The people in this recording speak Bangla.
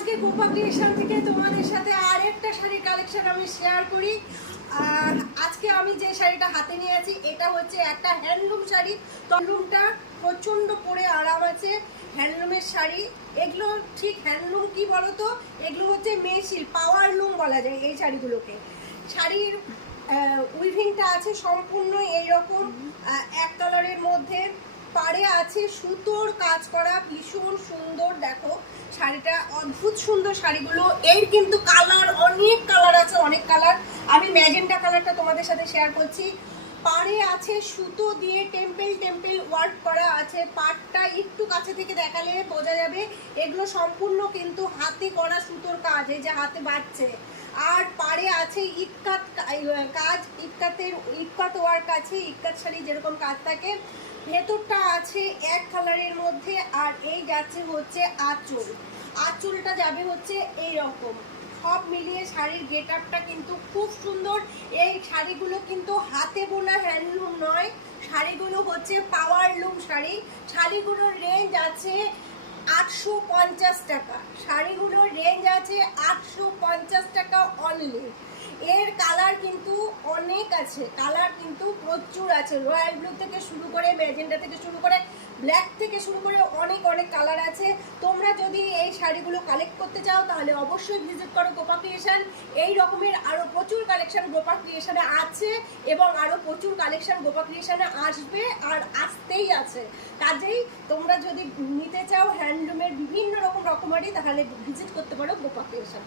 আজকে গোপা ক্রিয়েশন থেকে তোমাদের সাথে আর একটা শাড়ির কালেকশন আমি শেয়ার করি। আর আজকে আমি যে শাড়িটা হাতে নিয়ে আছি, এটা হচ্ছে একটা হ্যান্ডলুম শাড়ি। তলুমটা প্রচণ্ড পরে আরাম আছে। হ্যান্ডলুমের শাড়ি, এগুলো ঠিক হ্যান্ডলুম কি বলো তো এগুলো হচ্ছে মেশিল পাওয়ার লুম বলা যায় এই শাড়িগুলোকে। শাড়ির উইভিংটা আছে সম্পূর্ণ এইরকম এক কালারের মধ্যে। পাড়ে আছে সুতোর কাজ করা, ভীষণ সুন্দর। দেখো, শাড়িটা অদ্ভুত সুন্দর শাড়িগুলো। এর কিন্তু কালার অনেক কালার আছে, অনেক কালার আমি ম্যাজেন্টা কালারটা তোমাদের সাথে শেয়ার করছি। পাড়ে আছে সুতো দিয়ে টেম্পেল টেম্পেল ওয়ার্ক করা আছে। পাটটা একটু কাছে থেকে দেখালে বোঝা যাবে, এগুলো সম্পূর্ণ কিন্তু হাতে করা সুতোর কাজ, এই যে হাতে বাজছে আর পাড়ে আছে ইটকাত কাজ, ইটকাতের, ইটকাত ওয়ার্ক আছে, ইটকাত শাড়ি যেরকম কাজ থাকে। ভেতরটা আছে এক কালারের মধ্যে, আর এই যাচ্ছে হচ্ছে আঁচল। আঁচলটা যাবে হচ্ছে এই রকম সব মিলিয়ে শাড়ির গেট আপটা কিন্তু খুব সুন্দর। এই শাড়িগুলো কিন্তু হাতে বোনা হ্যান্ডলুম নয়, শাড়িগুলো হচ্ছে পাওয়ার লুম শাড়ি। শাড়িগুলোর রেঞ্জ আছে আটশো পঞ্চাশ টাকা। শাড়িগুলোর রেঞ্জ আছে আটশো পঞ্চাশ টাকা অনলি এর কালার কিন্তু অনেক আছে। কালার কিন্তু প্রচুর আছে। রয়্যাল ব্লু থেকে শুরু করে ম্যাজেন্ডা থেকে শুরু করে ব্ল্যাক থেকে শুরু করে অনেক অনেক কালার আছে। তোমরা যদি এই শাড়িগুলো কালেক্ট করতে চাও, তাহলে অবশ্যই ভিজিট করো গোপা ক্রিয়েশন এই রকমের আরও প্রচুর কালেকশন গোপা ক্রিয়েশনে আছে এবং আরও প্রচুর কালেকশন গোপা ক্রিয়েশনে আসবে আর আসতেই আছে। কাজেই তোমরা যদি নিতে চাও হ্যান্ডলুমের বিভিন্ন রকম রকমারি, তাহলে ভিজিট করতে পারো গোপা ক্রিয়েশন